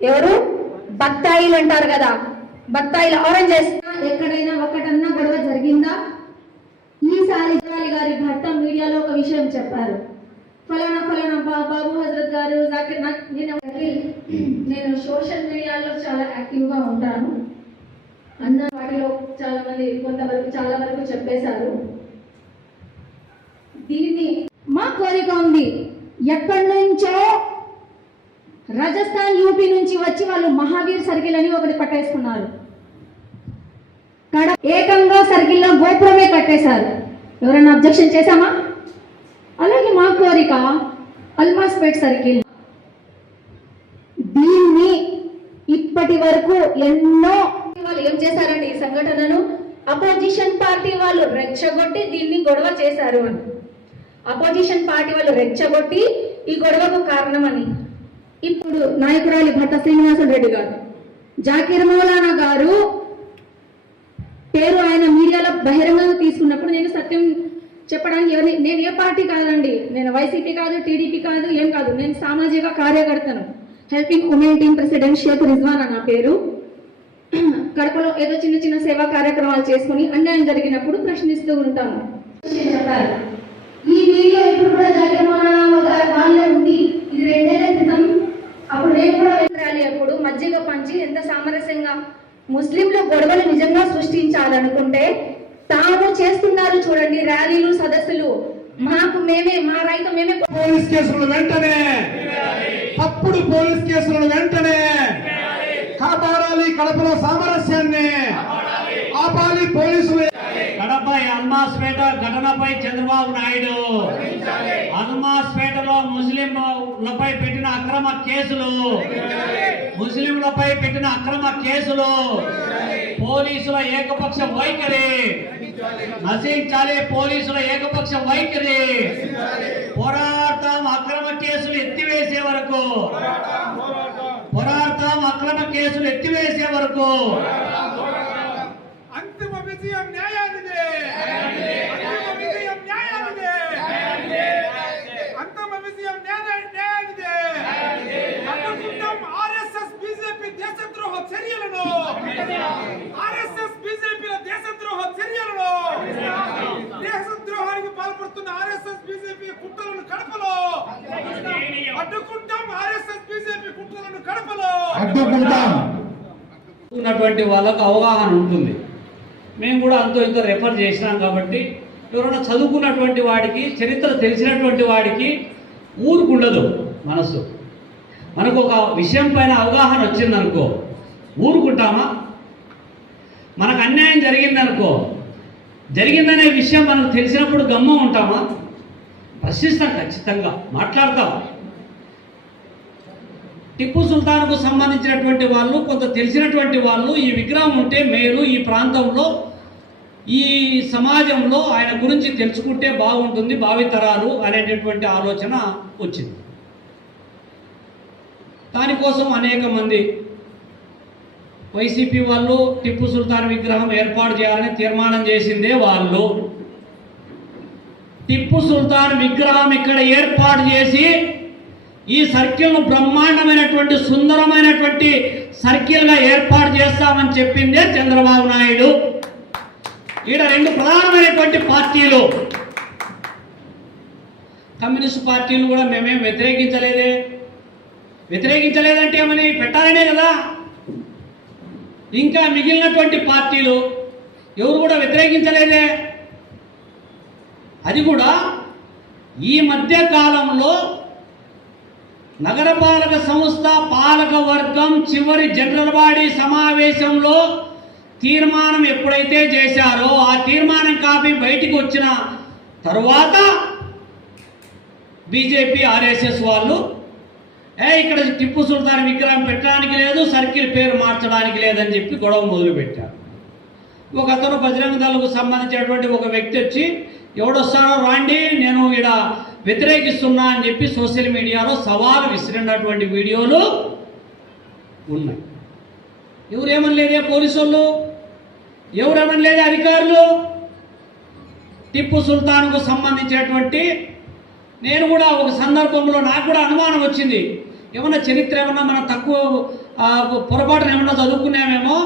ఎవరు బత్తాయిలు అంటారు కదా, బత్తాయిలు ఆరెంజెస్. ఎక్కడైనా ఒకటన్నా గొడవ జరిగిందా? ఈసారి గారి భర్త మీడియాలో ఒక విషయం చెప్పారు, ఫలానా ఫలానా బాబు హజరత్ గారు జాకిర్ నేను సోషల్ మీడియాలో చాలా యాక్టివ్గా ఉంటాను అన్న వాటిలో చాలా మంది కొంతవరకు చాలా వరకు చెప్పేశారు. దీన్ని మా కోరిక ఉంది, ఎక్కడి నుంచో రాజస్థాన్ యూపీ నుంచి వచ్చి వాళ్ళు మహావీర్ సర్కిల్ అని ఒకటి కట్టేసుకున్నారు. ఏకంగా సర్కిల్లో గోపురమే కట్టేశారు. ఎవరైనా అబ్జెక్షన్ చేశామా? అలాగే మా కోరిక అల్మాస్పేట్ సర్కిల్, దీన్ని ఇప్పటి వరకు ఎన్నో వాళ్ళు ఏం చేశారంటే ఈ సంఘటనను అపోజిషన్ పార్టీ వాళ్ళు రెచ్చగొట్టి దీన్ని గొడవ చేశారు అని, అపోజిషన్ పార్టీ వాళ్ళు రెచ్చగొట్టి ఈ గొడవకు కారణమని. ఇప్పుడు నాయకురాలి భట్ట శ్రీనివాస రెడ్డి గారు, జాకీర్ మౌలానా గారు పేరు ఆయన మీడియాలో బహిరంగంగా తీసుకున్నప్పుడు నేను సత్యం చెప్పడానికి నేను ఏ పార్టీ కాదండి, నేను వైసీపీ కాదు, టీడీపీ కాదు, ఏం కాదు, నేను సామాజిక కార్యకర్తను. Helping women team president Sheikh Rizwan నా పేరు. కడపలో ఏదో చిన్న చిన్న సేవా కార్యక్రమాలు చేసుకుని అన్యాయం జరిగినప్పుడు ప్రశ్నిస్తూ ఉంటాను. చెప్పారు ఈ వీడియో ఇప్పుడు కూడా జాకీర్ మౌలానా వాళ్ళే ఉంది. ఇది 2 ఏళ్ల క్రితం. అప్పుడు నేను కూడా ర్యాలీ అప్పుడు మజ్జిగ పంచి ఎంత సామరస్యంగా ముస్లింలు గొడవలు నిజంగా సృష్టించాలనుకుంటే తాము చేస్తున్నారు చూడండి ర్యాలీలు సదస్సులు. మాకు మేమే మా రైతు మేమే పోలీస్ కేసులను వెంటనే తప్పుడు పోలీస్ కేసులను వెంటనే కాపాడాలి. కడపలో సామరస్యాన్ని ఆపాలి. పోలీసులు కడప అల్మాస్పేట ఘటనపై చంద్రబాబు నాయుడు అల్మాస్పేటలో ముస్లింలపై పెట్టిన అక్రమ కేసులు పోలీసుల ఏకపక్ష వైఖరి నశించాలి. పోలీసుల ఏకపక్ష వైఖరి పోరాటం. అక్రమ కేసులు ఎత్తివేసే వరకు అంతిమ విజయం న్యాయానిదే. అంతిమ విజయం న్యాయానిదే. అడ్డుకుంటాం ఆర్ఎస్ఎస్ బీజేపీ దేశద్రోహ చర్యలను. దేశద్రోహానికి పాల్పడుతున్న ఆర్ఎస్ఎస్ బీజేపీ కుట్రలను కడపలో అడ్డుకుంటాం. ఆర్ఎస్ఎస్ బీజేపీ కుట్రలను కడపలో అడ్డుకుంటాం. ఉన్నటువంటి వాళ్ళకు అవగాహన ఉంటుంది. మేము కూడా అంతో ఇంతో రెఫర్ చేసినాం కాబట్టి ఎవరైనా చదువుకున్నటువంటి వాడికి, చరిత్ర తెలిసినటువంటి వాడికి ఊరుకుండదు మనసు. మనకు ఒక విషయం పైన అవగాహన వచ్చిందనుకో ఊరుకుంటామా? మనకు అన్యాయం జరిగిందనుకో, జరిగిందనే విషయం మనకు తెలిసినప్పుడు గమ్యం ఉంటామా? ప్రశ్నిస్తాం, ఖచ్చితంగా మాట్లాడతాం. టిప్పు సుల్తాన్కు సంబంధించినటువంటి వాళ్ళు, కొంత తెలిసినటువంటి వాళ్ళు ఈ విగ్రహం ఉంటే మేలు, ఈ ప్రాంతంలో ఈ సమాజంలో ఆయన గురించి తెలుసుకుంటే బాగుంటుంది భావితరాలు అనేటటువంటి ఆలోచన వచ్చింది. దానికోసం అనేక మంది వైసీపీ వాళ్ళు టిప్పు సుల్తాన్ విగ్రహం ఏర్పాటు చేయాలని తీర్మానం చేసిందే వాళ్ళు. టిప్పు సుల్తాన్ విగ్రహం ఇక్కడ ఏర్పాటు చేసి ఈ సర్కిల్ను బ్రహ్మాండమైనటువంటి సుందరమైనటువంటి సర్కిల్గా ఏర్పాటు చేస్తామని చెప్పిందే చంద్రబాబు నాయుడు. ఈడ 2 ప్రధానమైనటువంటి పార్టీలు, కమ్యూనిస్ట్ పార్టీలు కూడా మేమేం వ్యతిరేకించలేదంటే ఏమని పెట్టాలనే కదా. ఇంకా మిగిలినటువంటి పార్టీలు ఎవరు కూడా వ్యతిరేకించలేదే. అది కూడా ఈ మధ్య కాలంలో నగరపాలక సంస్థ పాలక వర్గం చివరి జనరల్ బాడీ సమావేశంలో తీర్మానం ఎప్పుడైతే చేశారో ఆ తీర్మానం కాపీ బయటికి వచ్చిన తరువాత బీజేపీ ఆర్ఎస్ఎస్ వాళ్ళు ఇక్కడ టిప్పు సుల్తాన్ విగ్రహం పెట్టడానికి లేదు, సర్కిల్ పేరు మార్చడానికి లేదని చెప్పి గొడవ మొదలుపెట్టారు. ఒక అతను బజరంగ దళకు సంబంధించినటువంటి ఒక వ్యక్తి వచ్చి ఎవడొస్తారో రాండి, నేను ఇక్కడ వ్యతిరేకిస్తున్నా అని చెప్పి సోషల్ మీడియాలో సవాలు విసిరినటువంటి వీడియోలు ఉన్నాయి. ఎవరేమనలేదే పోలీసు వాళ్ళు, ఎవరేమనలేదే అధికారులు. టిప్పు సుల్తాన్కు సంబంధించినటువంటి నేను కూడా ఒక సందర్భంలో నాకు కూడా అనుమానం వచ్చింది, ఏమన్నా చరిత్ర ఏమన్నా మనం తక్కువ పొరపాటున ఏమన్నా చదువుకున్నామేమో,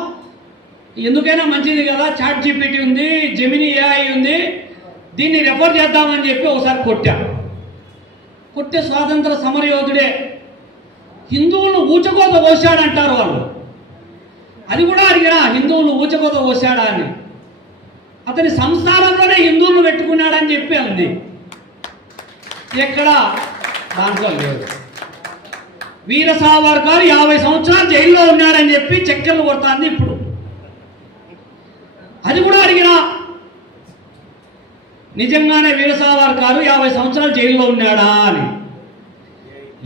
ఎందుకైనా మంచిది కదా, చాట్ జీపీటీ ఉంది, జెమిని ఏఐ ఉంది, దీన్ని రెఫర్ చేద్దామని చెప్పి ఒకసారి కొట్టే స్వాతంత్ర సమరయోధుడే హిందువులను ఊచకోత పోశాడంటారు వాళ్ళు. అది కూడా అడిగినా హిందువులు ఊచకోత పోశాడా అని. అతని సంస్థానంలోనే హిందువులను పెట్టుకున్నాడని చెప్పి అంది. ఎక్కడ దాంట్లో లేదు. వీర సావర్కర్ 50 సంవత్సరాలు జైల్లో ఉన్నాడని చెప్పి చక్కెర్లు కొడతాంది ఇప్పుడు. అది కూడా అడిగినా నిజంగానే వీర సావర్కర్ 50 సంవత్సరాలు జైల్లో ఉన్నాడా అని.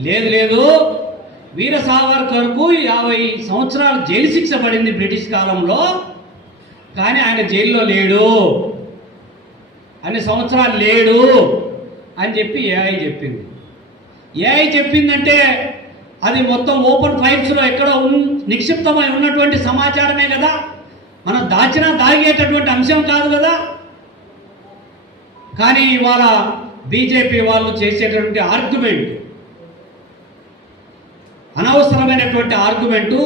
లేదు, వీర సావర్కర్కు 50 సంవత్సరాలు జైలు శిక్ష పడింది బ్రిటిష్ కాలంలో, కానీ ఆయన జైల్లో లేడు, అన్ని సంవత్సరాలు లేడు అని చెప్పి ఏఐ చెప్పింది. ఏఐ చెప్పిందంటే అది మొత్తం ఓపెన్ ఫైల్స్లో ఎక్కడో నిక్షిప్తమై ఉన్నటువంటి సమాచారమే కదా, మనం దాగేటటువంటి అంశం కాదు కదా. కానీ ఇవాళ బీజేపీ వాళ్ళు చేసేటటువంటి ఆర్గ్యుమెంట్, అనవసరమైనటువంటి ఆర్గ్యుమెంటు,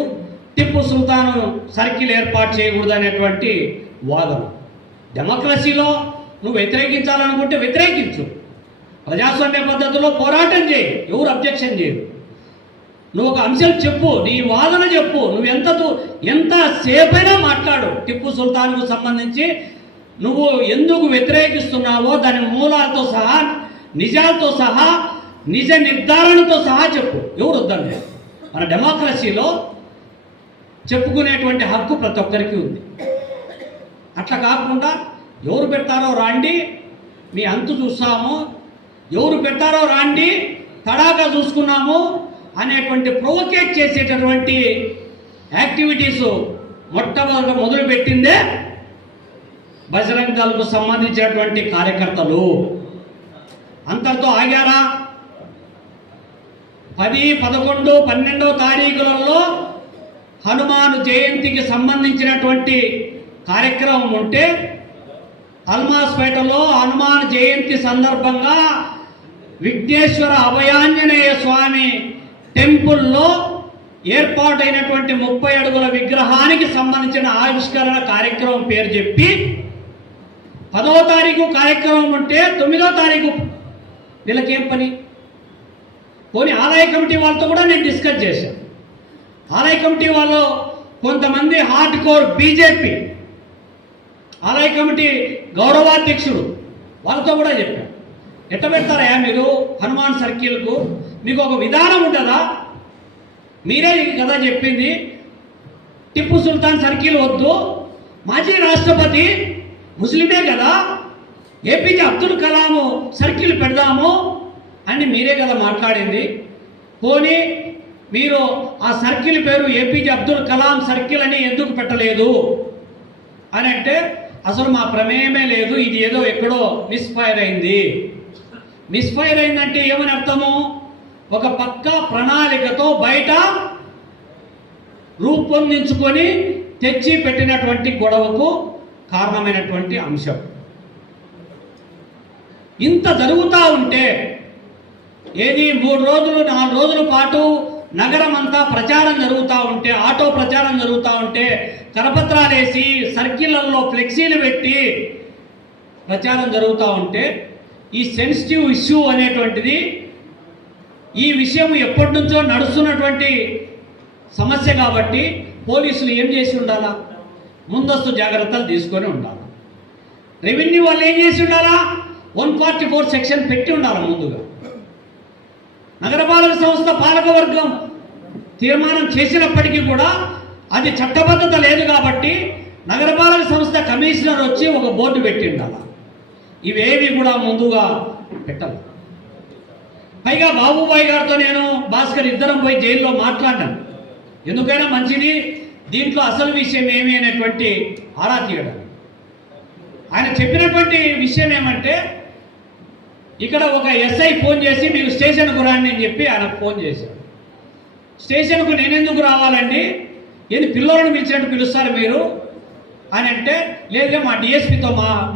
టిప్పు సుల్తాన్ సర్కిల్ ఏర్పాటు చేయకూడదు అనేటువంటి వాదన. డెమోక్రసీలో నువ్వు వ్యతిరేకించాలనుకుంటే వ్యతిరేకించు, ప్రజాస్వామ్య పద్ధతిలో పోరాటం చేయి, ఎవరు అబ్జెక్షన్ చేయరు. నువ్వు ఒక అంశం చెప్పు, నీ వాదన చెప్పు, నువ్వు ఎంత సేపైనా మాట్లాడు. టిప్పు సుల్తాన్కు సంబంధించి నువ్వు ఎందుకు వ్యతిరేకిస్తున్నావో దాని మూలాలతో సహా, నిజాలతో సహా, నిజ నిర్ధారణతో సహా చెప్పు, ఎవరు వద్దండి. మన డెమోక్రసీలో చెప్పుకునేటువంటి హక్కు ప్రతి ఒక్కరికి ఉంది. అట్లా కాకుండా ఎవరు పెడతారో రాండి, మీ అంతు చూస్తాము, ఎవరు పెట్టారో రాండి, తడాకా చూసుకున్నాము అనేటువంటి ప్రొవోకేట్ చేసేటటువంటి యాక్టివిటీస్ మొట్టమొదట మొదలుపెట్టిందే బజరంగ్ దళకు సంబంధించినటువంటి కార్యకర్తలు. అంతటితో ఆగారా? 10, 11, 12 తారీఖులలో హనుమాన్ జయంతికి సంబంధించినటువంటి కార్యక్రమం ఉంటే అల్మాస్పేటలో హనుమాన్ జయంతి సందర్భంగా విఘ్నేశ్వర అభయాంజనేయ స్వామి టెంపుల్లో ఏర్పాటైనటువంటి 30 అడుగుల విగ్రహానికి సంబంధించిన ఆవిష్కరణ కార్యక్రమం పేరు చెప్పి 10వ తారీఖు కార్యక్రమం ఉంటే 9వ తారీఖు వీళ్ళకేం పని? పోనీ ఆలయ కమిటీ వాళ్ళతో కూడా నేను డిస్కస్ చేశాను. ఆలయ కమిటీ వాళ్ళు కొంతమంది హార్డ్ కోర్ బీజేపీ ఆలయ కమిటీ గౌరవాధ్యక్షుడు వాళ్ళతో కూడా చెప్పాను, ఎట్ట పెడతారా మీరు హనుమాన్ సర్కిల్కు? మీకు ఒక విధానం ఉంటుందా? మీరే కదా చెప్పింది టిప్పు సుల్తాన్ సర్కిల్ వద్దు, మాజీ రాష్ట్రపతి ముస్లిమే కదా, ఏపీజే అబ్దుల్ కలాం సర్కిల్ పెడదాము అని మీరే కదా మాట్లాడింది. పోనీ మీరు ఆ సర్కిల్ పేరు ఏపీజే అబ్దుల్ కలాం సర్కిల్ అని ఎందుకు పెట్టలేదు అని అంటే, అసలు మా ప్రమేయమే లేదు, ఇది ఏదో ఎక్కడో మిస్ఫైర్ అయింది. మిస్ఫైర్ అయిందంటే ఏమని అర్థము? ఒక పక్క ప్రణాళికతో బయట రూపొందించుకొని తెచ్చి పెట్టినటువంటి గొడవకు కారణమైనటువంటి అంశం. ఇంత జరుగుతూ ఉంటే ఏది 3 రోజులు 4 రోజుల పాటు నగరం అంతా ప్రచారం జరుగుతూ ఉంటే, ఆటో ప్రచారం జరుగుతూ ఉంటే, కరపత్రాలు వేసి సర్కిళ్లలో ఫ్లెక్సీలు పెట్టి ప్రచారం జరుగుతూ ఉంటే, ఈ సెన్సిటివ్ ఇష్యూ అనేటువంటిది, ఈ విషయం ఎప్పటి నుంచో నడుస్తున్నటువంటి సమస్య కాబట్టి పోలీసులు ఏం చేసి ఉండాలా? ముందస్తు జాగ్రత్తలు తీసుకొని ఉండాలి. రెవెన్యూ వాళ్ళు ఏం చేసి ఉండాలా? 144 సెక్షన్ పెట్టి ఉండాలి ముందుగా. నగరపాలక సంస్థ పాలకవర్గం తీర్మానం చేసినప్పటికీ కూడా అది చట్టబద్ధత లేదు కాబట్టి నగరపాలక సంస్థ కమిషనర్ వచ్చి ఒక బోర్డు పెట్టి ఉండాలి. ఇవేవి కూడా ముందుగా పెట్టాలి. పైగా బాబుబాయ్ గారితో నేను భాస్కర్ ఇద్దరం పోయి జైల్లో మాట్లాడాను. ఎందుకైనా మంచిది దీంట్లో అసలు విషయం ఏమి అనేటువంటి ఆరా తీయడం. ఆయన చెప్పినటువంటి విషయం ఏమంటే, ఇక్కడ ఒక ఎస్ఐ ఫోన్ చేసి మీరు స్టేషన్కు రండి అని చెప్పి ఆయన ఫోన్ చేశాడు. స్టేషన్కు నేనెందుకు రావాలండి, ఏంది పిల్లలను పిలిచినట్టు పిలుస్తారు మీరు అని అంటే, లేదా మా డిఎస్పితో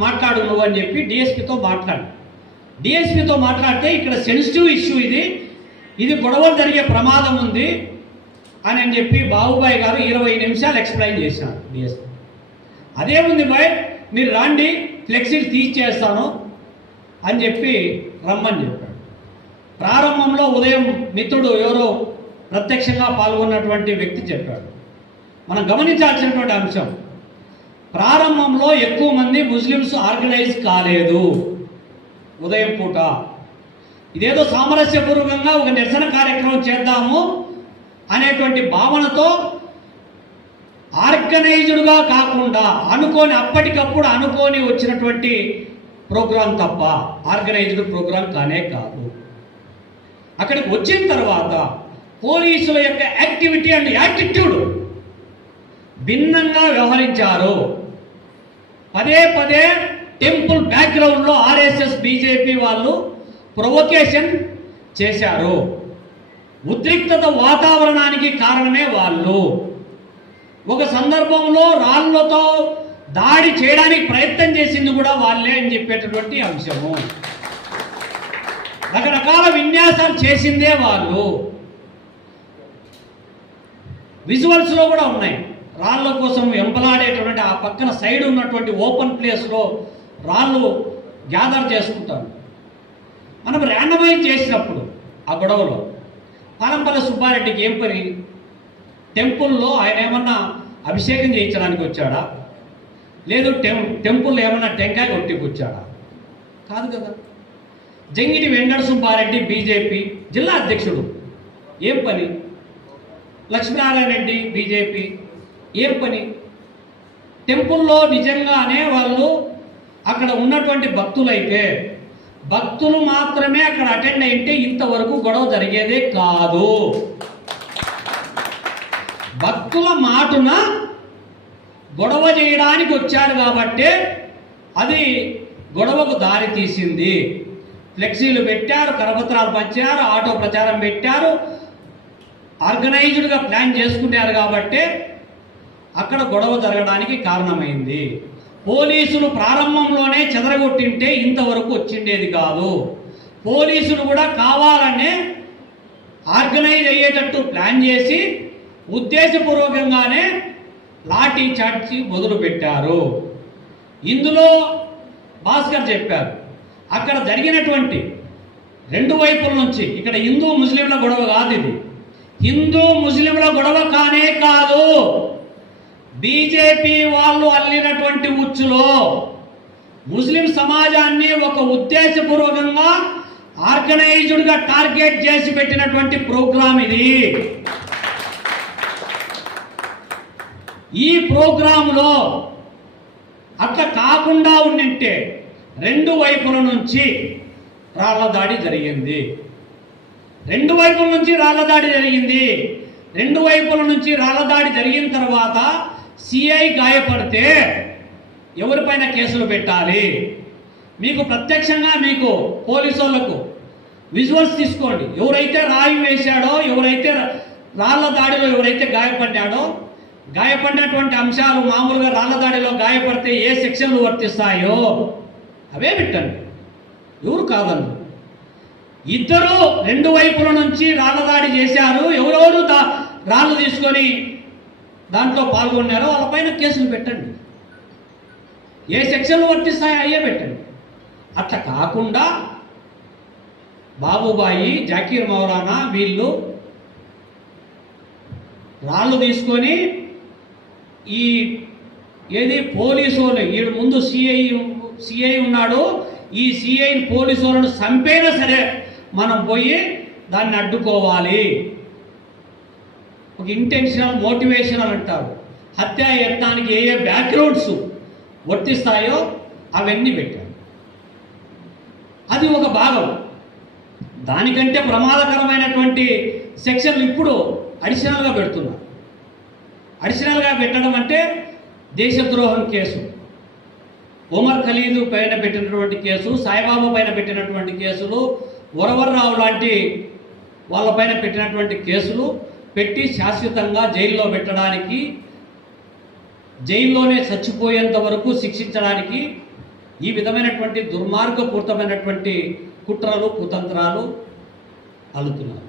మాట్లాడు నువ్వు అని చెప్పి డిఎస్పితో మాట్లాడు. డిఎస్పితో మాట్లాడితే ఇక్కడ సెన్సిటివ్ ఇష్యూ ఇది, ఇది గొడవలు జరిగే ప్రమాదం ఉంది అని చెప్పి బాబుబాయ్ గారు 20 నిమిషాలు ఎక్స్ప్లెయిన్ చేశారు డిఎస్పీ. అదేముంది బాయ్, మీరు రాండి, ఫ్లెక్సీలు తీసేస్తాను అని చెప్పి రమ్మని చెప్పాడు. ప్రారంభంలో ఉదయం మిత్రుడు ఎవరో ప్రత్యక్షంగా పాల్గొన్నటువంటి వ్యక్తి చెప్పాడు. మనం గమనించాల్సినటువంటి అంశం, ప్రారంభంలో ఎక్కువ మంది ముస్లిమ్స్ ఆర్గనైజ్ కాలేదు. ఉదయం పూట ఇదేదో సామరస్యపూర్వకంగా ఒక నిరసన కార్యక్రమం చేద్దాము అనేటువంటి భావనతో ఆర్గనైజ్డ్గా కాకుండా అప్పటికప్పుడు అనుకోని వచ్చినటువంటి ప్రోగ్రాం తప్ప ఆర్గనైజ్డ్ ప్రోగ్రాం కానే కాదు. అక్కడికి వచ్చిన తర్వాత పోలీసుల యొక్క యాక్టివిటీ అండ్ యాటిట్యూడ్ భిన్నంగా వ్యవహరించారు. పదే పదే టెంపుల్ బ్యాక్గ్రౌండ్లో ఆర్ఎస్ఎస్ బీజేపీ వాళ్ళు ప్రొవొకేషన్ చేశారు. ఉద్రిక్తత వాతావరణానికి కారణమే వాళ్ళు. ఒక సందర్భంలో రాళ్లతో దాడి చేయడానికి ప్రయత్నం చేసింది కూడా వాళ్ళే అని చెప్పేటటువంటి అంశము. రకరకాల విన్యాసాలు చేసిందే వాళ్ళు. విజువల్స్లో కూడా ఉన్నాయి. రాళ్ళ కోసం వెంపలాడేటటువంటి ఆ పక్కన సైడ్ ఉన్నటువంటి ఓపెన్ ప్లేస్లో రాళ్ళు గ్యాదర్ చేసుకుంటారు. మనం ర్యాండమైజ్ చేసినప్పుడు ఆ గొడవలో పాలంపల్లి సుబ్బారెడ్డికి ఏం పని? టెంపుల్లో ఆయన ఏమన్నా అభిషేకం చేయించడానికి వచ్చాడా? లేదు టెంపుల్లో ఏమన్నా టెంకాయ కొట్టికి వచ్చాడా? కాదు కదా. జంగిటి వెంకట సుబ్బారెడ్డి బీజేపీ జిల్లా అధ్యక్షుడు, ఏం పని? లక్ష్మీనారాయణ రెడ్డి బీజేపీ, ఏం పని? టెంపుల్లో నిజంగానే వాళ్ళు అక్కడ ఉన్నటువంటి భక్తులు మాత్రమే అక్కడ అటెండ్ అయితే ఇంతవరకు గొడవ జరిగేదే కాదు. భక్తుల మాటున గొడవ చేయడానికి వచ్చారు కాబట్టి అది గొడవకు దారి తీసింది. ఫ్లెక్సీలు పెట్టారు, కరపత్రాలు పంచారు, ఆటో ప్రచారం పెట్టారు, ఆర్గనైజ్డ్గా ప్లాన్ చేసుకున్నారు కాబట్టి అక్కడ గొడవ జరగడానికి కారణమైంది. పోలీసులు ప్రారంభంలోనే చెదరగొట్టింటే ఇంతవరకు వచ్చిండేది కాదు. పోలీసులు కూడా కావాలనే ఆర్గనైజ్ అయ్యేటట్టు ప్లాన్ చేసి ఉద్దేశపూర్వకంగానే లాఠీ చార్జీ మొదలుపెట్టారు. ఇందులో భాస్కర్ చెప్పారు, అక్కడ జరిగినటువంటి రెండు వైపుల నుంచి, ఇక్కడ హిందూ ముస్లింల గొడవ కాదు, ఇది హిందూ ముస్లింల గొడవ కానే కాదు, బీజేపీ వాళ్ళు అల్లినటువంటి ఉచ్చులో ముస్లిం సమాజాన్ని ఒక ఉద్దేశపూర్వకంగా ఆర్గనైజ్డ్గా టార్గెట్ చేసి పెట్టినటువంటి ప్రోగ్రాం ఇది. ఈ ప్రోగ్రాంలో అట్లా కాకుండా ఉండింటే రెండు వైపుల నుంచి రాళ్ల దాడి జరిగింది. రెండు వైపుల నుంచి రాళ్ల దాడి జరిగిన తర్వాత సిఐ గాయపడితే ఎవరిపైన కేసులు పెట్టాలి? మీకు ప్రత్యక్షంగా మీకు పోలీసు వాళ్ళకు విజువల్స్ తీసుకోండి. ఎవరైతే రాయి వేశాడో, ఎవరైతే రాళ్ల దాడిలో ఎవరైతే గాయపడినటువంటి అంశాలు మామూలుగా రాళ్ల దాడిలో గాయపడితే ఏ సెక్షన్లు వర్తిస్తాయో అవే పెట్టండి. ఎవరు కాదన్నారు. ఇద్దరు రెండు వైపుల నుంచి రాళ్ల దాడి చేశారు. ఎవరెవరు రాళ్ళు తీసుకొని దాంట్లో పాల్గొన్నారో వాళ్ళపైన కేసులు పెట్టండి. ఏ సెక్షన్లు వర్తిస్తాయో అయ్యే పెట్టండి. అట్లా కాకుండా బాబుబాయి, జాకీర్ మౌలానా వీళ్ళు రాళ్ళు తీసుకొని పోలీసు వాళ్ళు, వీడు ముందు సిఐ ఉన్నాడు, ఈ సిఐని పోలీసు వాళ్ళను చంపైనా సరే మనం పోయి దాన్ని అడ్డుకోవాలి. ఒక ఇంటెన్షనల్ మోటివేషనల్ అంటారు. హత్యా యత్నానికి ఏ బ్యాక్గ్రౌండ్స్ వర్తిస్తాయో అవన్నీ పెట్టారు. అది ఒక భాగం. దానికంటే ప్రమాదకరమైనటువంటి సెక్షన్లు ఇప్పుడు అడిషనల్గా పెడుతున్నారు. అడిషనల్గా పెట్టడం అంటే దేశద్రోహం కేసు, ఉమర్ ఖలీద్ పైన పెట్టినటువంటి కేసు, సాయిబాబా పైన పెట్టినటువంటి కేసులు, వరవర్రావు లాంటి వాళ్ళపైన పెట్టినటువంటి కేసులు పెట్టి శాశ్వతంగా జైల్లో పెట్టడానికి, జైల్లోనే చచ్చిపోయేంత వరకు శిక్షించడానికి ఈ విధమైనటువంటి దుర్మార్గపూరితమైనటువంటి కుట్రలు కుతంత్రాలు అల్లుతున్నారు.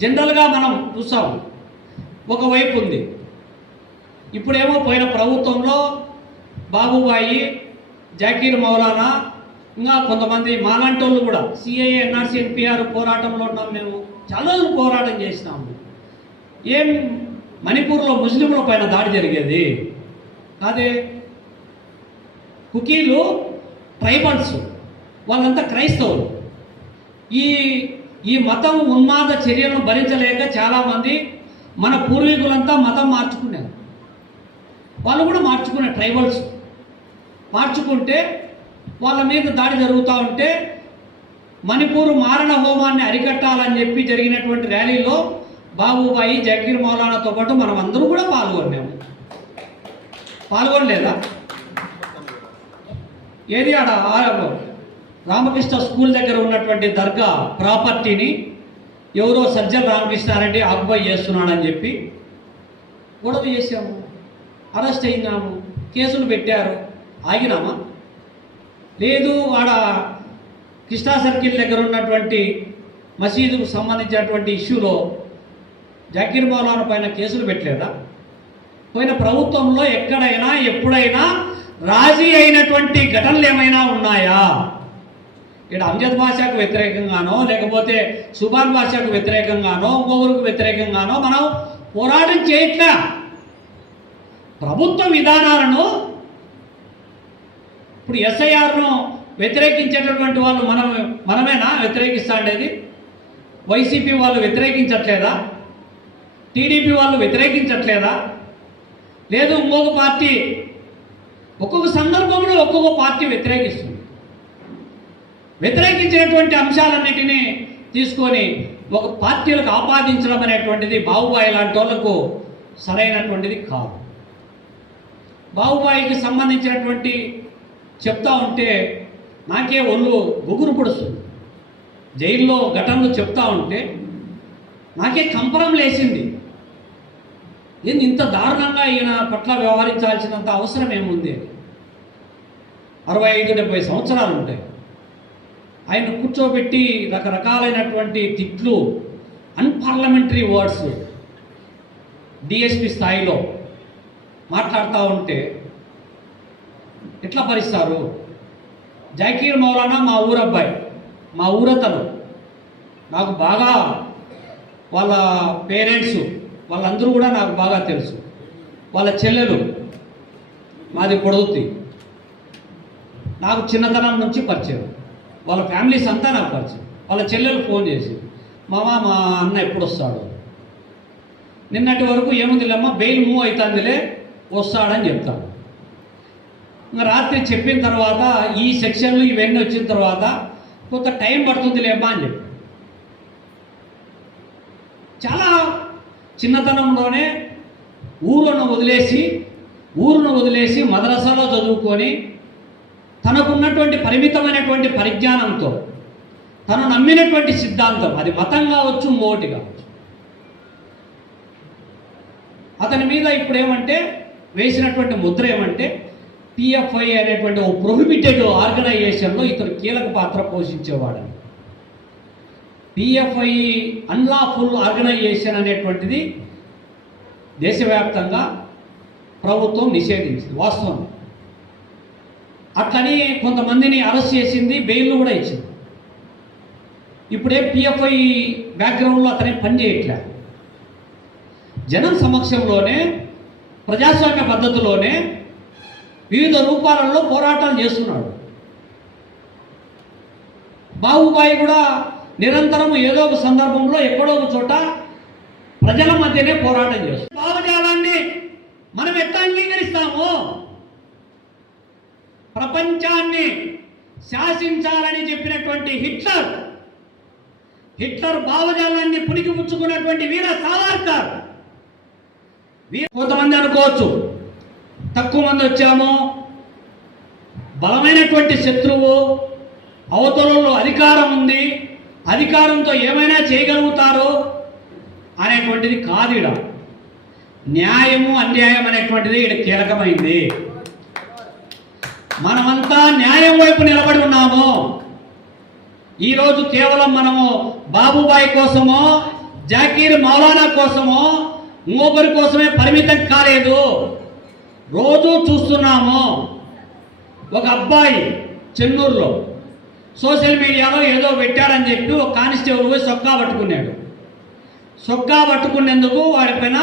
జనరల్గా మనం చూసాం, ఒకవైపు ఉంది. ఇప్పుడేమో పోయిన ప్రభుత్వంలో బాబుబాయి, జాకీర్ మౌలానా, ఇంకా కొంతమంది మాలాంటి వాళ్ళు కూడా సిఐఏ, ఎన్ఆర్సీ, ఎన్పిఆర్ పోరాటంలో ఉన్నాం. మేము చాలా రోజులు పోరాటం చేసినాము. ఏం మణిపూర్లో ముస్లింల పైన దాడి జరిగేది కాదే. కుకీలు ట్రైబల్స్, వాళ్ళంతా క్రైస్తవులు. ఈ మతం ఉన్మాద చర్యలను భరించలేక చాలామంది మన పూర్వీకులంతా మతం మార్చుకున్నారు. వాళ్ళు కూడా మార్చుకున్నారు. ట్రైబల్స్ మార్చుకుంటే వాళ్ళ మీద దాడి జరుగుతూ ఉంటే మణిపూర్ మారణ హోమాన్ని అరికట్టాలని చెప్పి జరిగినటువంటి ర్యాలీలో బాబుబాయి, జాకీర్ మౌలానాతో పాటు మనం అందరూ కూడా పాల్గొనలేదా? ఏది ఆడ రామకృష్ణ స్కూల్ దగ్గర ఉన్నటువంటి దర్గా ప్రాపర్టీని ఎవరో సజ్జల రామకృష్ణారెడ్డి ఆక్యుపై చేస్తున్నాడని చెప్పి గొడవ చేసాము, అరెస్ట్ అయినాము, కేసులు పెట్టారు. ఆగినామా? లేదు. ఆడ కృష్ణా సర్కిల్ దగ్గర ఉన్నటువంటి మసీదుకు సంబంధించినటువంటి ఇష్యూలో జాకీర్ మౌలానా పైన కేసులు పెట్టలేదా? పోయిన ప్రభుత్వంలో ఎక్కడైనా ఎప్పుడైనా రాజీ అయినటువంటి ఘటనలు ఏమైనా ఉన్నాయా? ఇక్కడ అంజద్ భాషకు వ్యతిరేకంగానో లేకపోతే సుభాన్ భాషకు వ్యతిరేకంగానో ఇంకొకరికి వ్యతిరేకంగానో మనం పోరాటం చేయట్లా. ప్రభుత్వ విధానాలను ఇప్పుడు ఎస్ఐఆర్ను వ్యతిరేకించేటటువంటి వాళ్ళు మనమేనా వ్యతిరేకిస్తా ఉండేది? వైసీపీ వాళ్ళు వ్యతిరేకించట్లేదా? టీడీపీ వాళ్ళు వ్యతిరేకించట్లేదా? లేదు ఇంకొక పార్టీ, ఒక్కొక్క సందర్భంలో ఒక్కొక్క పార్టీ వ్యతిరేకిస్తుంది. వ్యతిరేకించినటువంటి అంశాలన్నిటినీ తీసుకొని ఒక పార్టీలకు ఆపాదించడం అనేటువంటిది బాబుబాయి లాంటి వాళ్ళకు సరైనటువంటిది కాదు. బాబుబాయికి సంబంధించినటువంటి చెప్తా ఉంటే నాకే ఒళ్ళు గుగురు పొడుస్తుంది. జైల్లో ఘటనలు చెప్తా ఉంటే నాకే కంపరం లేచింది. ఏంది ఇంత దారుణంగా ఈయన పట్ల వ్యవహరించాల్సినంత అవసరం ఏముంది? 65-70 సంవత్సరాలు ఉంటాయి. ఆయన కూర్చోబెట్టి రకరకాలైనటువంటి తిట్లు, అన్పార్లమెంటరీ వర్డ్స్ డిఎస్పి స్థాయిలో మాట్లాడుతూ ఉంటే ఎట్లా భరిస్తారు? జాకీర్ మౌలానా మా ఊరబ్బాయి, మా ఊరతను. నాకు బాగా వాళ్ళ పేరెంట్స్ వాళ్ళందరూ కూడా నాకు బాగా తెలుసు. వాళ్ళ చెల్లెలు మాది పొడుగుతి, నాకు చిన్నతనం నుంచి పరిచయం. వాళ్ళ ఫ్యామిలీస్ అంతా నాకు పరిచయం. వాళ్ళ చెల్లెలు ఫోన్ చేసి, మా అన్న ఎప్పుడు వస్తాడు? నిన్నటి వరకు ఏముందిలేమ్మా, బెయిల్ మూవ్ అవుతుందిలే, వస్తాడని చెప్తాడు. ఇంకా రాత్రి చెప్పిన తర్వాత ఈ సెక్షన్లు ఇవన్నీ వచ్చిన తర్వాత కొంత టైం పడుతుందిలేమ్మా అని చెప్పి చాలా చిన్నతనంలోనే ఊరును వదిలేసి మద్రసాలో చదువుకొని తనకున్నటువంటి పరిమితమైనటువంటి పరిజ్ఞానంతో తను నమ్మినటువంటి సిద్ధాంతం, అది మతం కావచ్చు ఇంకోటి కావచ్చు, అతని మీద ఇప్పుడు ఏమంటే వేసినటువంటి ముద్ర ఏమంటే పిఎఫ్ఐ అనేటువంటి ఓ ప్రొహిబిటెడ్ ఆర్గనైజేషన్లో ఇతను కీలక పాత్ర పోషించేవాడని. పిఎఫ్ఐ అన్లాఫుల్ ఆర్గనైజేషన్ అనేటువంటిది దేశవ్యాప్తంగా ప్రభుత్వం నిషేధించింది, వాస్తవం. అట్లని కొంతమందిని అరెస్ట్ చేసింది, బెయిల్ కూడా ఇచ్చింది. ఇప్పుడే పిఎఫ్ఐ బ్యాక్గ్రౌండ్లో అతనే పని చేయట్లే. జనం సమక్షంలోనే ప్రజాస్వామ్య పద్ధతిలోనే వివిధ రూపాలలో పోరాటాలు చేస్తున్నాడు. బాబుబాయి కూడా నిరంతరం ఏదో ఒక సందర్భంలో ఎక్కడో ఒక చోట ప్రజల మధ్యనే పోరాటం చేస్తున్నాడు. భావజాలాన్ని మనం ఎట్లా అంగీకరిస్తాము? ప్రపంచాన్ని శాసించాలని చెప్పినటువంటి హిట్లర్ భావజాలాన్ని పునికి పుచ్చుకున్నటువంటి వీర సావర్కర్. కొంతమంది అనుకోవచ్చు తక్కువ మంది వచ్చాము, బలమైనటువంటి శత్రువు, అవతలలో అధికారం ఉంది, అధికారంతో ఏమైనా చేయగలుగుతారు అనేటువంటిది కాదు. ఈడ న్యాయము అన్యాయం అనేటువంటిది ఈడ కీలకమైంది. మనమంతా న్యాయం వైపు నిలబడి ఉన్నాము. ఈరోజు కేవలం మనము బాబుబాయి కోసమో జాకీర్ మౌలానా కోసమో ఇంకొకరి కోసమే పరిమితం కాలేదు. రోజు చూస్తున్నాము. ఒక అబ్బాయి చెన్నూరులో సోషల్ మీడియాలో ఏదో పెట్టాడని చెప్పి ఒక కానిస్టేబుల్ పోయి సొక్కా పట్టుకున్నాడు. సొక్కా పట్టుకునేందుకు వాడిపైన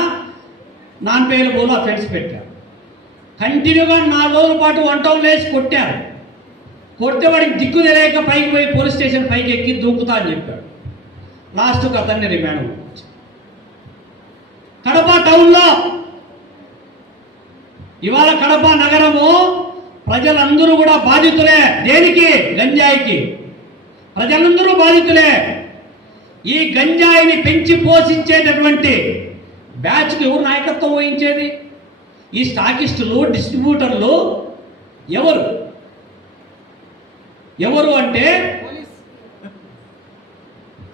నాన్ పేలబుల్ అఫెన్స్ పెట్టారు. కంటిన్యూగా 4 రోజుల పాటు 1 టౌన్ లేచి కొట్టారు. కొడితే వాడికి దిక్కు తెలియక పైకి పోయి పోలీస్ స్టేషన్ పైకి ఎక్కి దూకుతా అని చెప్పాడు. లాస్ట్కి అతన్ని రిమాండ్ పంపించారు. కడప టౌన్లో ఇవాళ కడప నగరము ప్రజలందరూ కూడా బాధితులే. దేనికి? గంజాయికి. ప్రజలందరూ బాధితులే. ఈ గంజాయిని పెంచి పోషించేటటువంటి బ్యాచ్కి ఎవరు నాయకత్వం వహించేది? ఈ స్టాకిస్టులు, డిస్ట్రిబ్యూటర్లు ఎవరు అంటే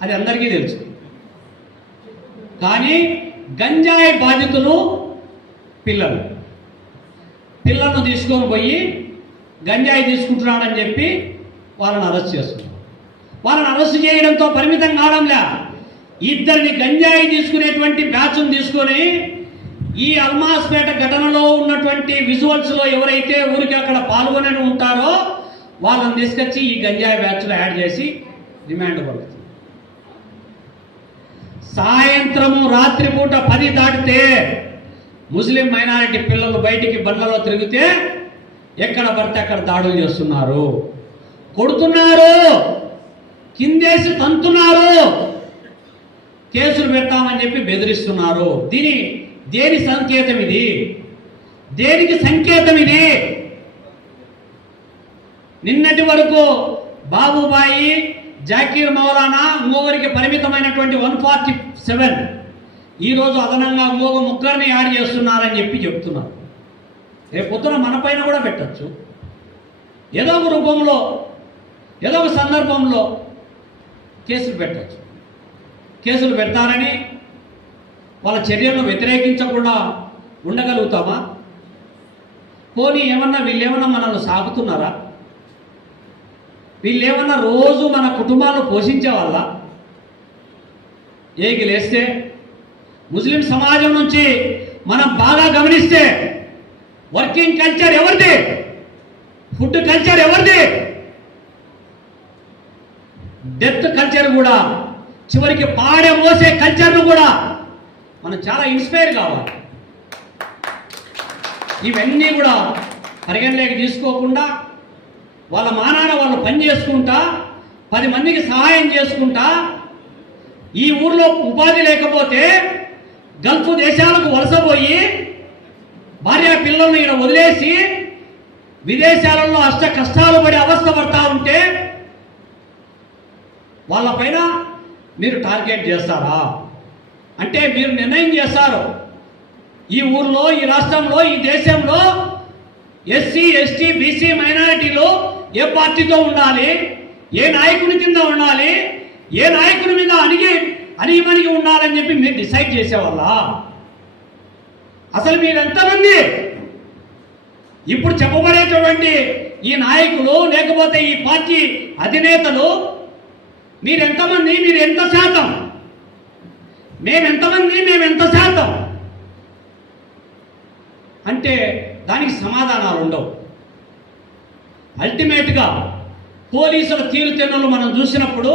అది అందరికీ తెలుసు. కానీ గంజాయి బాధితులు పిల్లలను తీసుకొని పోయి గంజాయి తీసుకుంటున్నాడని చెప్పి వాళ్ళని అరెస్ట్ చేస్తున్నారు. వాళ్ళని అరెస్ట్ చేయడంతో పరిమితం కావడంలే. ఇద్దరిని గంజాయి తీసుకునేటువంటి బ్యాచ్ను తీసుకొని ఈ అల్మాస్పేట ఘటనలో ఉన్నటువంటి విజువల్స్లో ఎవరైతే ఊరికి అక్కడ పాల్గొని ఉంటారో వాళ్ళని తీసుకొచ్చి ఈ గంజాయి బ్యాచ్లో యాడ్ చేసి రిమాండ్ పడుతుంది. సాయంత్రము రాత్రిపూట 10 దాటితే ముస్లిం మైనారిటీ పిల్లలు బయటికి బండ్లలో తిరిగితే ఎక్కడ పడితే అక్కడ దాడులు చేస్తున్నారు, కొడుతున్నారు, కిందేసి తంతున్నారు, కేసులు పెడతామని చెప్పి బెదిరిస్తున్నారు. దేని సంకేతం ఇది? దేనికి సంకేతం ఇది? నిన్నటి వరకు బాబుబాయి, జాకీర్ మౌలానా ఇంకొకరికి పరిమితమైనటువంటి 147 ఈరోజు అదనంగా ఇంకొక 3 యాడ్ చేస్తున్నారని చెప్పి చెప్తున్నారు. రేపు పొద్దున మన పైన కూడా పెట్టచ్చు. ఏదో ఒక రూపంలో, ఏదో ఒక సందర్భంలో కేసులు పెట్టచ్చు. కేసులు పెడతారని వాళ్ళ చర్యలను వ్యతిరేకించకుండా ఉండగలుగుతామా? పోనీ వీళ్ళేమన్నా మనల్ని సాగుతున్నారా? వీళ్ళేమన్నా రోజు మన కుటుంబాలను పోషించే వాళ్ళ? ఏకి లేస్తే ముస్లిం సమాజం నుంచి మనం బాగా గమనిస్తే వర్కింగ్ కల్చర్ ఎవరిది? ఫుడ్ కల్చర్ ఎవరిది? డెత్ కల్చర్ కూడా, చివరికి పాడే మోసే కల్చర్ను కూడా మనం చాలా ఇన్స్పైర్ కావాలి. ఇవన్నీ కూడా పరిగణలోకి తీసుకోకుండా వాళ్ళ మానాన వాళ్ళు పని చేసుకుంటా 10 మందికి సహాయం చేసుకుంటా, ఈ ఊర్లో ఉపాధి లేకపోతే గల్ఫ్ దేశాలకు వలసపోయి భార్య పిల్లల్ని ఇక్కడ వదిలేసి విదేశాలలో అష్ట కష్టాలు పడి అవస్థ పడతా ఉంటే వాళ్ళపైన మీరు టార్గెట్ చేస్తారా? అంటే మీరు నిర్ణయం చేస్తారు ఈ ఊర్లో, ఈ రాష్ట్రంలో, ఈ దేశంలో ఎస్సీ, ఎస్టీ, బీసీ మైనారిటీలు ఏ పార్టీతో ఉండాలి, ఏ నాయకుని కింద ఉండాలి, ఏ నాయకుని మీద అణిగిమణిగి ఉండాలని చెప్పి మీరు డిసైడ్ చేసేవాళ్ళ? అసలు మీరు ఎంతమంది ఇప్పుడు చెప్పబడేటటువంటి ఈ నాయకులు లేకపోతే ఈ పార్టీ అధినేతలు మీరెంతమంది? మీరు ఎంత శాతం? మేమెంతమంది? మేమెంత శాతం? అంటే దానికి సమాధానాలు ఉండవు. అల్టిమేట్గా పోలీసుల తీరుతెన్నులు మనం చూసినప్పుడు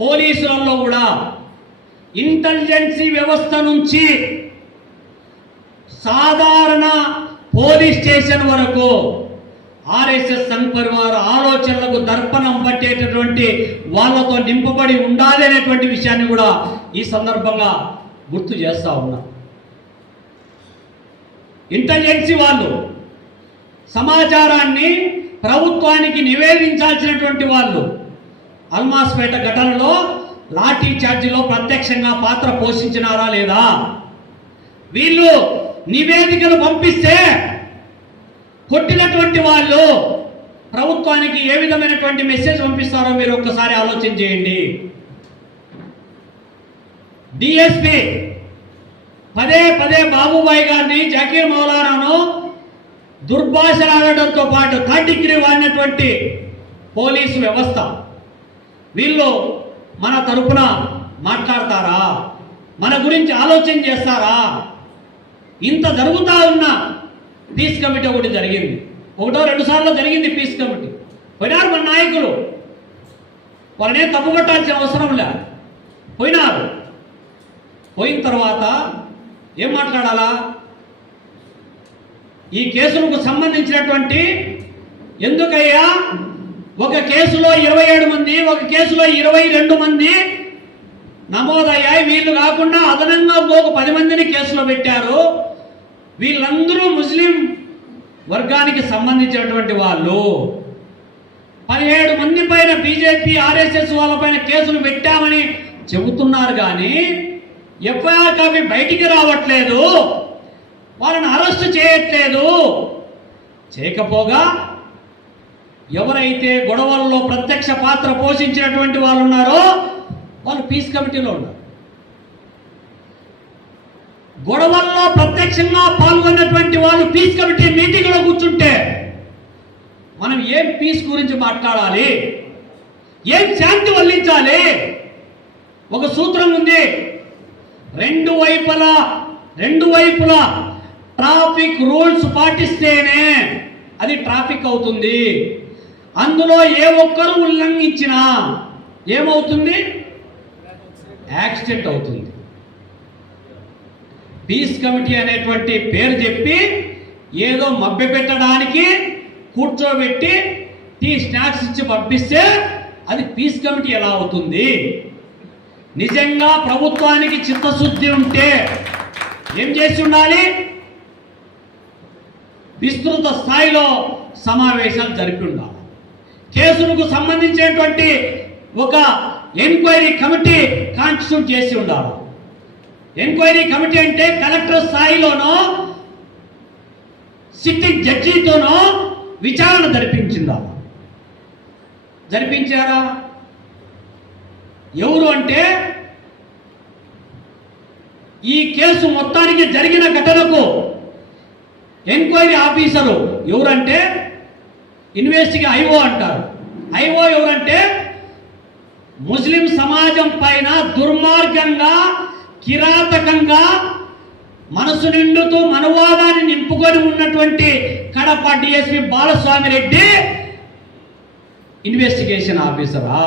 పోలీసులలో కూడా ఇంటెలిజెన్సీ వ్యవస్థ నుంచి సాధారణ పోలీస్ స్టేషన్ వరకు ఆర్ఎస్ఎస్ సంఘ్ పరివార ఆలోచనలకు దర్పణం పట్టేటటువంటి వాళ్ళతో నింపబడి ఉండాలి అనేటువంటి విషయాన్ని కూడా ఈ సందర్భంగా గుర్తు చేస్తా ఉన్నా. ఇంటెలిజెన్సీ వాళ్ళు సమాచారాన్ని ప్రభుత్వానికి నివేదించాల్సినటువంటి వాళ్ళు అల్మాస్పేట ఘటనలో లాఠీ చార్జీలో ప్రత్యక్షంగా పాత్ర పోషించినారా లేదా? వీళ్ళు నివేదికలు పంపిస్తే కొట్టినటువంటి వాళ్ళు ప్రభుత్వానికి ఏ విధమైనటువంటి మెసేజ్ పంపిస్తారో మీరు ఒక్కసారి ఆలోచన చేయండి. డిఎస్పీ పదే బాబుబాయి గారిని, జాకీర్ మౌలానాను దుర్భాషలాడడంతో పాటు థర్డ్ డిగ్రీ వాడినటువంటి పోలీసు వ్యవస్థ వీళ్ళు మన తరపున మాట్లాడతారా? మన గురించి ఆలోచన చేస్తారా? ఇంత జరుగుతా ఉన్న పీస్ కమిటీ ఒకటి జరిగింది, 1-2 సార్లు జరిగింది పీస్ కమిటీ. పోయినారు మన నాయకులు, వాళ్ళనే తప్పు పట్టాల్సిన అవసరం లే, పోయినారు. పోయిన తర్వాత ఏం మాట్లాడాలా? ఈ కేసులకు సంబంధించినటువంటి ఎందుకయ్యా ఒక కేసులో 27 మంది, ఒక కేసులో 22 మంది నమోదయ్యాయి, వీళ్ళు కాకుండా అదనంగా ఇంకొక 10 మందిని కేసులో పెట్టారు. వీళ్ళందరూ ముస్లిం వర్గానికి సంబంధించినటువంటి వాళ్ళు. 17 మంది పైన బీజేపీ ఆర్ఎస్ఎస్ వాళ్ళపైన కేసులు పెట్టామని చెబుతున్నారు, కానీ ఎఫ్ఐఆర్ కాపీ బయటికి రావట్లేదు, వాళ్ళని అరెస్ట్ చేయట్లేదు. చేయకపోగా ఎవరైతే గొడవల్లో ప్రత్యక్ష పాత్ర పోషించినటువంటి వాళ్ళు ఉన్నారో వాళ్ళు పీస్ కమిటీలో ఉన్నారు. గొడవల్లో ప్రత్యక్షంగా పాల్గొన్నటువంటి వాళ్ళు పీస్ కమిటీ మీటింగ్లో కూర్చుంటే మనం ఏం పీస్ గురించి మాట్లాడాలి, ఏం శాంతి వల్లించాలి? ఒక సూత్రం ఉంది, రెండు వైపులా ట్రాఫిక్ రూల్స్ పాటిస్తేనే అది ట్రాఫిక్ అవుతుంది. అందులో ఏ ఒక్కరు ఉల్లంఘించినా ఏమవుతుంది? యాక్సిడెంట్ అవుతుంది. పీస్ కమిటీ అనేటువంటి పేరు చెప్పి ఏదో మభ్యపెట్టడానికి కూర్చోబెట్టి టీ స్నాక్స్ ఇచ్చి పంపిస్తే అది పీస్ కమిటీ ఎలా అవుతుంది? నిజంగా ప్రభుత్వానికి చిత్తశుద్ధి ఉంటే ఏం చేసి ఉండాలి? విస్తృత స్థాయిలో సమావేశాలు జరిపి ఉండాలి. కేసులకు సంబంధించినటువంటి ఒక ఎంక్వైరీ కమిటీ కాన్స్టిట్యూట్ చేసి ఉండాలి. ఎంక్వైరీ కమిటీ అంటే కలెక్టర్ స్థాయిలోనో సిట్టింగ్ జడ్జితోనో విచారణ జరిపించిండాలి. జరిపించారా? ఎవరు అంటే ఈ కేసు మొత్తానికి జరిగిన ఘటనకు ఎంక్వైరీ ఆఫీసరు ఎవరంటే ఐఓ అంటారు. ఐఓ ఎవరంటే ముస్లిం సమాజం పైన దుర్మార్గంగా కిరాతకంగా మనసు నిండుతూ మనువాదాన్ని నింపుకొని ఉన్నటువంటి కడప డిఎస్పి బాలస్వామి రెడ్డి ఇన్వెస్టిగేషన్ ఆఫీసరా?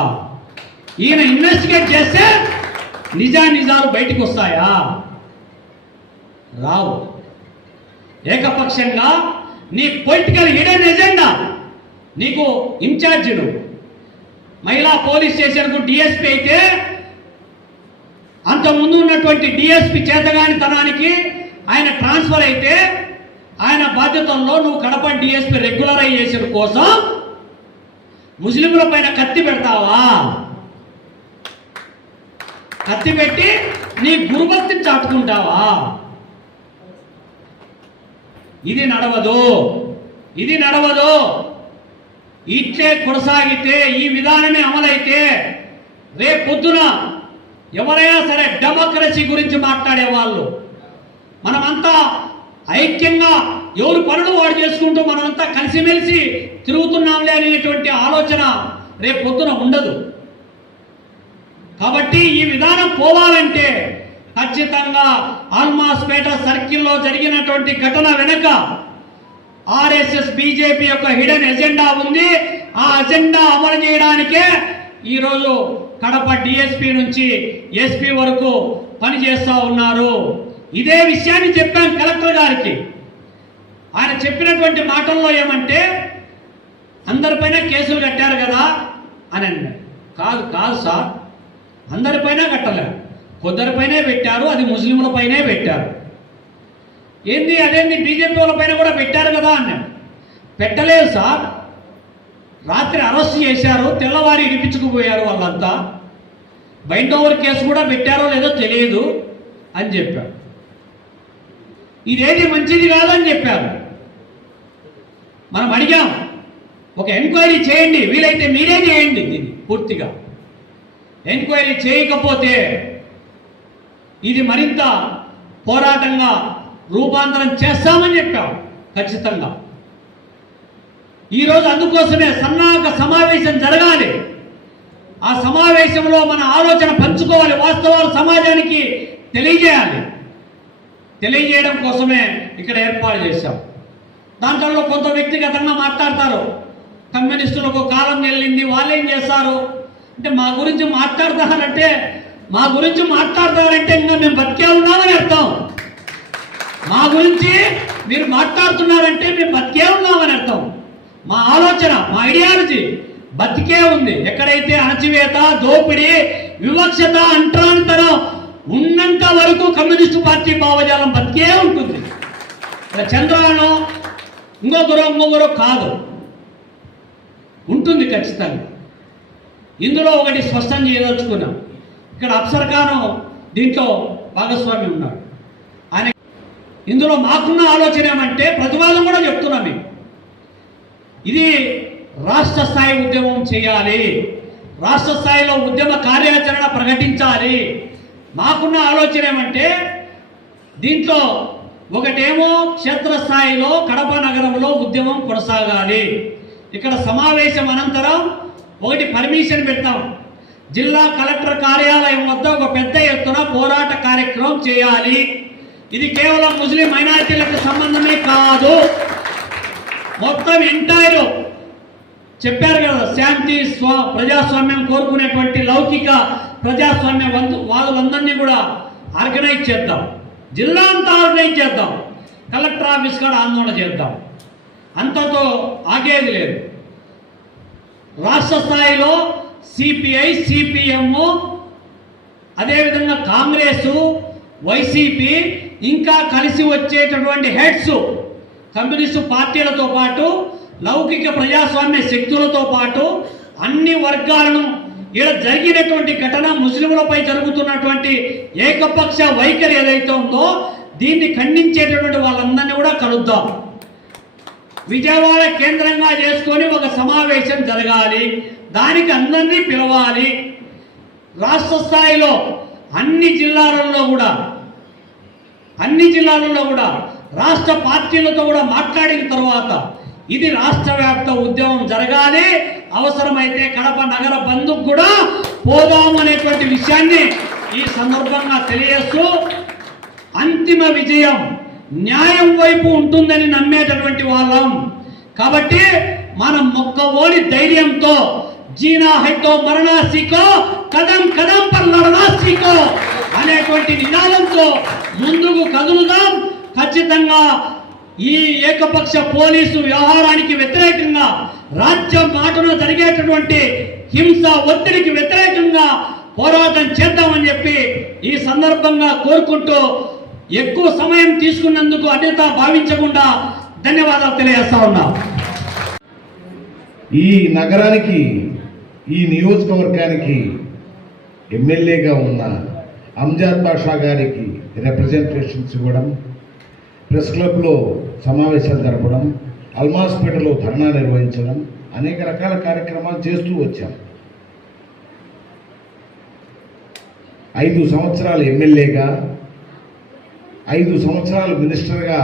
ఈయన ఇన్వెస్టిగేట్ చేస్తే నిజాలు బయటకు వస్తాయా? రావు. ఏకపక్షంగా నీ పొలిటికల్ హిడెన్ ఎజెండా, నీకు ఇన్ఛార్జిను మహిళా పోలీస్ స్టేషన్కు డిఎస్పీ అయితే అంత ముందు ఉన్నటువంటి డిఎస్పీ చేతగానితనానికి ఆయన ట్రాన్స్ఫర్ అయితే ఆయన బాధ్యతల్లో నువ్వు కడప డిఎస్పీ రెగ్యులరైజేషన్ కోసం ముస్లింల పైన కత్తి పెడతావా? కత్తి పెట్టి నీ గురుభక్తిని చాటుకుంటావా? ఇది నడవదు. ఇట్లే కొనసాగితే, ఈ విధానమే అమలైతే రేపు పొద్దున ఎవరైనా సరే డెమోక్రసీ గురించి మాట్లాడే వాళ్ళు మనమంతా ఐక్యంగా ఎవరు పనులు వాడు చేసుకుంటూ మనమంతా కలిసిమెలిసి తిరుగుతున్నాంలే అనేటువంటి ఆలోచన రేపు పొద్దున ఉండదు. కాబట్టి ఈ విధానం పోవాలంటే ఖచ్చితంగా ఆల్మాస్పేట సర్కిల్లో జరిగినటువంటి ఘటన వెనుక ఆర్ఎస్ఎస్ బీజేపీ యొక్క హిడెన్ ఎజెండా ఉంది. ఆ అజెండా అమలు చేయడానికే ఈరోజు కడప డిఎస్పీ నుంచి ఎస్పీ వరకు పనిచేస్తూ ఉన్నారు. ఇదే విషయాన్ని చెప్పాను కలెక్టర్ గారికి. ఆయన చెప్పినటువంటి మాటల్లో ఏమంటే అందరిపైన కేసులు కట్టారు కదా అని అన్నాడు. కాదు సార్, అందరిపైన కట్టలేదు, కొందరిపైనే పెట్టారు, అది ముస్లింల పైనే పెట్టారు. అదేంది బీజేపీ వాళ్ళ పైన కూడా పెట్టారు కదా అన్నాడు. పెట్టలేదు సార్, రాత్రి అరెస్ట్ చేశారు, తెల్లవారి ఇడిపించుకుపోయారు వాళ్ళంతా. బైండ్ ఓవర్ కేసు కూడా పెట్టారో లేదో తెలియదు అని చెప్పారు. ఇదేది మంచిది కాదని చెప్పారు. మనం అడిగాం, ఒక ఎంక్వైరీ చేయండి, వీలైతే మీరే చేయండి దీన్ని పూర్తిగా. ఎంక్వైరీ చేయకపోతే ఇది మరింత పోరాటంగా రూపాంతరం చేస్తామని చెప్పాం ఖచ్చితంగా. ఈరోజు అందుకోసమే సన్నాహక సమావేశం జరగాలి. ఆ సమావేశంలో మన ఆలోచన పంచుకోవాలి. వాస్తవాలు తెలియజేయాలి. తెలియజేయడం కోసమే ఇక్కడ ఏర్పాటు చేశాం. దాంట్లో కొంత వ్యక్తిగతంగా మాట్లాడతారు. కమ్యూనిస్టులకు కాలం వెళ్ళింది, వాళ్ళు ఏం చేస్తారు అంటే మా గురించి మాట్లాడతారంటే ఇంకా మేము బతికే ఉన్నామని అర్థం. మా గురించి మీరు మాట్లాడుతున్నారంటే మేము బతికే ఉన్నామని అర్థం. మా ఆలోచన, మా ఐడియాలజీ బతికే ఉంది. ఎక్కడైతే అణచివేత, దోపిడీ, వివక్షత, అంటరానితనం ఉన్నంత వరకు కమ్యూనిస్టు పార్టీ భావజాలం బతికే ఉంటుంది. చంద్రాను ఇంకొకరు కాదు, ఉంటుంది ఖచ్చితంగా. ఇందులో ఒకటి స్పష్టం చేయదలుచుకున్నాం. ఇక్కడ అఫ్సర్ ఖాన్ దీంట్లో భాగస్వామి ఉన్నాడు. ఆయన ఇందులో మాకున్న ఆలోచన ఏమంటే ప్రతివాదం కూడా చెప్తున్నాం మేము. ఇది రాష్ట్ర స్థాయి ఉద్యమం చేయాలి, రాష్ట్ర స్థాయిలో ఉద్యమ కార్యాచరణ ప్రకటించాలి. మాకున్న ఆలోచన ఏమంటే దీంట్లో ఒకటేమో క్షేత్రస్థాయిలో కడప నగరంలో ఉద్యమం కొనసాగాలి. ఇక్కడ సమావేశం అనంతరం ఒకటి పర్మిషన్ పెడతాం, జిల్లా కలెక్టర్ కార్యాలయం వద్ద ఒక పెద్ద ఎత్తున పోరాట కార్యక్రమం చేయాలి. ఇది కేవలం ముస్లిం మైనారిటీలకు సంబంధమే కాదు, మొత్తం ఎంటైర్ చెప్పారు కదా, శాంతి ప్రజాస్వామ్యం కోరుకునేటువంటి లౌకిక ప్రజాస్వామ్య వాదులందరినీ కూడా ఆర్గనైజ్ చేద్దాం, జిల్లా అంతా ఆర్గనైజ్ చేద్దాం, కలెక్టర్ ఆఫీస్ కూడా ఆందోళన చేద్దాం. అంతతో ఆగేది లేదు. రాష్ట్ర స్థాయిలో సిపిఐ, సిపిఎం, అదేవిధంగా కాంగ్రెసు, వైసీపీ, ఇంకా కలిసి వచ్చేటటువంటి హెడ్స్ కమ్యూనిస్టు పార్టీలతో పాటు లౌకిక ప్రజాస్వామ్య శక్తులతో పాటు అన్ని వర్గాలను ఇక్కడ జరిగినటువంటి ఘటన, ముస్లింలపై జరుగుతున్నటువంటి ఏకపక్ష వైఖరి ఏదైతే ఉందో దీన్ని ఖండించేటటువంటి వాళ్ళందరినీ కూడా కలుద్దాం. విజయవాడ కేంద్రంగా చేసుకొని ఒక సమావేశం జరగాలి, దానికి అందరినీ పిలవాలి. రాష్ట్ర స్థాయిలో అన్ని జిల్లాలలో కూడా రాష్ట్ర పార్టీలతో కూడా మాట్లాడిన తర్వాత ఇది రాష్ట్ర వ్యాప్త ఉద్యమం జరగాలి. అవసరమైతే కడప నగర బంధుకు కూడా పోదాము అనేటువంటి విషయాన్ని ఈ సందర్భంగా తెలియజేస్తూ, అంతిమ విజయం న్యాయం వైపు ఉంటుందని నమ్మేటటువంటి వాళ్ళం కాబట్టి మనం మొక్కవోని ధైర్యంతో జీనా హైతో మరణా సీకో, కదం కదం పర్ లడనా సీకో అనేటువంటి నినాదంతో ముందుకు కదులుదాం. ఖచ్చితంగా ఈ ఏకపక్ష పోలీసు వ్యవహారానికి వ్యతిరేకంగా, రాజ్యం మాటలో జరిగేటటువంటి హింస ఒత్తిడికి వ్యతిరేకంగా పోరాటం చేద్దామని చెప్పి ఈ సందర్భంగా కోరుకుంటూ ఎక్కువ సమయం తీసుకున్నందుకు అన్యత భావించకుండా ధన్యవాదాలు తెలియజేస్తా ఉన్నా. ఈ నగరానికి, ఈ నియోజకవర్గానికి ఎమ్మెల్యేగా ఉన్న అంజాద్ బాషా గారికి రిప్రజెంటేషన్స్ ఇవ్వడం, ప్రెస్ క్లబ్లో సమావేశాలు జరపడం, అల్మాస్పేటలో ధర్నా నిర్వహించడం, అనేక రకాల కార్యక్రమాలు చేస్తూ వచ్చాం. 5 సంవత్సరాలు ఎమ్మెల్యేగా, 5 సంవత్సరాలు మినిస్టర్గా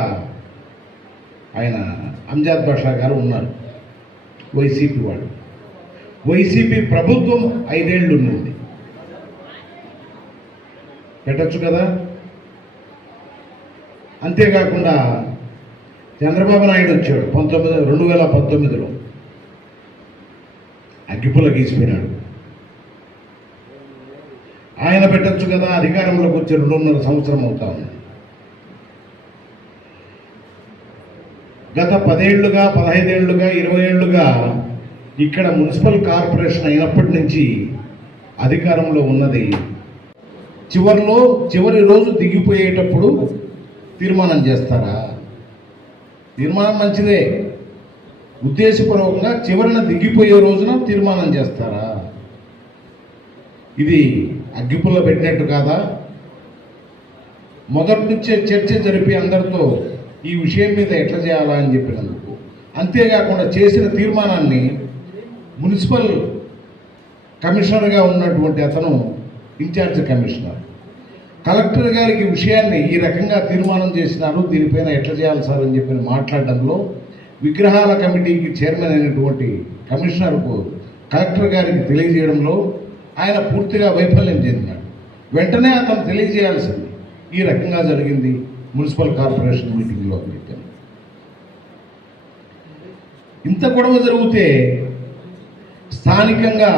ఆయన అంజాద్ బాషా గారు ఉన్నారు. వైసీపీ వాడు. వైసీపీ ప్రభుత్వం 5 ఏళ్ళు ఉన్నది, పెట్టచ్చు కదా. అంతేకాకుండా చంద్రబాబు నాయుడు వచ్చాడు 2019లో, అగ్గిపుల్ల గీసిపోయినాడు. ఆయన పెట్టచ్చు కదా, అధికారంలోకి వచ్చి 2.5 సంవత్సరం అవుతా ఉంది. గత 10 ఏళ్లుగా, 15 ఏళ్లుగా, 20 ఏళ్లుగా ఇక్కడ మున్సిపల్ కార్పొరేషన్ అయినప్పటి నుంచి అధికారంలో ఉన్నది. చివరి రోజు దిగిపోయేటప్పుడు తీర్మానం చేస్తారా? తీర్మానం మంచిదే, ఉద్దేశపూర్వకంగా చివరిన దిగిపోయే రోజున తీర్మానం చేస్తారా? ఇది అగ్గిపుల్ల పెట్టినట్టు కాదా? మొదటి నుంచే చర్చ జరిపి అందరితో ఈ విషయం మీద ఎట్లా చేయాలా అని చెప్పినందుకు. అంతేకాకుండా చేసిన తీర్మానాన్ని మున్సిపల్ కమిషనర్గా ఉన్నటువంటి అతను ఇన్ఛార్జ్ కమిషనర్ కలెక్టర్ గారికి విషయాన్ని ఈ రకంగా తీర్మానం చేసినారు, దీనిపైన ఎట్లా చేయాలి సార్ అని చెప్పి మాట్లాడడంలో విగ్రహాల కమిటీకి చైర్మన్ అయినటువంటి కమిషనర్కు కలెక్టర్ గారికి తెలియజేయడంలో ఆయన పూర్తిగా వైఫల్యం చెందినాడు. వెంటనే అతను తెలియజేయాల్సింది ఈ రకంగా జరిగింది మున్సిపల్ కార్పొరేషన్ మీటింగ్లో పెట్టాను. ఇంత గొడవ జరిగితే స్థానికంగా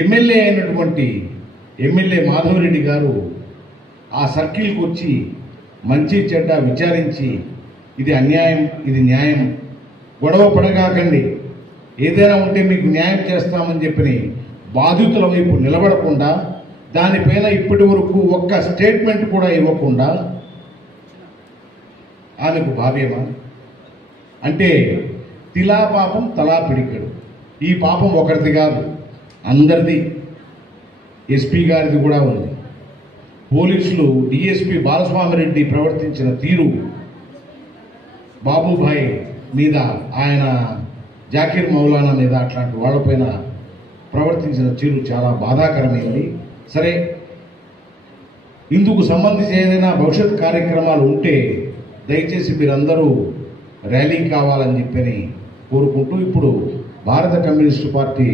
ఎమ్మెల్యే అయినటువంటి ఎమ్మెల్యే మాధవరెడ్డి గారు ఆ సర్కిల్కి వచ్చి మంచి చెడ్డ విచారించి ఇది అన్యాయం, ఇది న్యాయం, గొడవ పడగాకండి, ఏదైనా ఉంటే మీకు న్యాయం చేస్తామని చెప్పి బాధితుల వైపు నిలబడకుండా దానిపైన ఇప్పటి వరకు ఒక్క స్టేట్మెంట్ కూడా ఇవ్వకుండా ఆమెకు భావ్యమా? అంటే తిలా పాపం తలా పిడికడు. ఈ పాపం ఒకరిది కాదు, అందరిది. ఎస్పీ గారిది కూడా ఉంది. పోలీసులు డిఎస్పీ బాలస్వామిరెడ్డి ప్రవర్తించిన తీరు, బాబుభాయ్ మీద, ఆయన జాకీర్ మౌలానా మీద, అట్లాంటి వాళ్ళపైన ప్రవర్తించిన తీరు చాలా బాధాకరమైంది. సరే, ఇందుకు సంబంధించి ఏదైనా భవిష్యత్ కార్యక్రమాలు ఉంటే దయచేసి మీరందరూ ర్యాలీ కావాలని చెప్పని కోరుకుంటూ ఇప్పుడు భారత కమ్యూనిస్టు పార్టీ